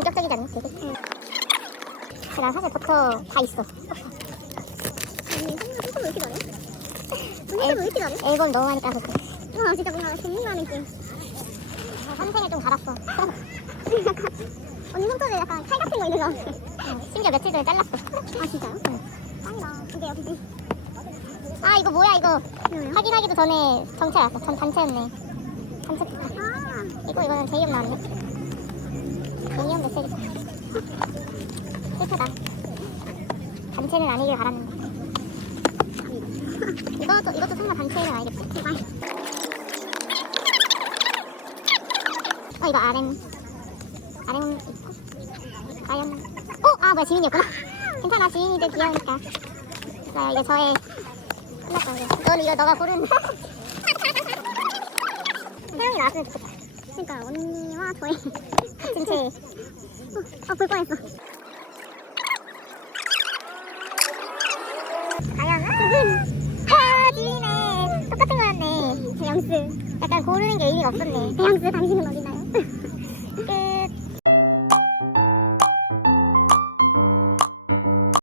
않니? 되게? 난 사실 버터 다 있어. 언니 생각 속도 왜 이렇게 잘해? 언니 왜 이렇게 잘해? 앨범 너무 많이 까서 그래. 와 진짜 뭔가 전문가 느낌 선생을 좀 갈았어. 약간 언니 손톱에 약간 칼 같은 거 있는 거 같아 응, 심지어 며칠 전에 잘랐어. 아 진짜요? 짱이다 이게 여기 아 이거 뭐야 이거 뭐예요? 확인하기도 전에 정체 왔어. 전 단체였네. 단체 아 이거 이거는 제이홉 나왔네. 제이홉 메시지다. 슬프다. 단체는 아니길 바랐는데. 이것도 이것도 설마 단체는 아니겠지? 어 이거 RM RM 있고 과연 어? 아 뭐야 지민이었구나 괜찮아 지민이들 귀여우니까 자 이제 저의 끝났다 이제 넌 이거 너가 고른 태영이 나왔으면 좋겠다 그러니까 언니와 저의 같은 체 아볼 뻔했어. 과연 아 지민이네 똑같은 거였네. 대영스 약간 고르는 게 의미가 없었네. 대영스 당신은 어디나요?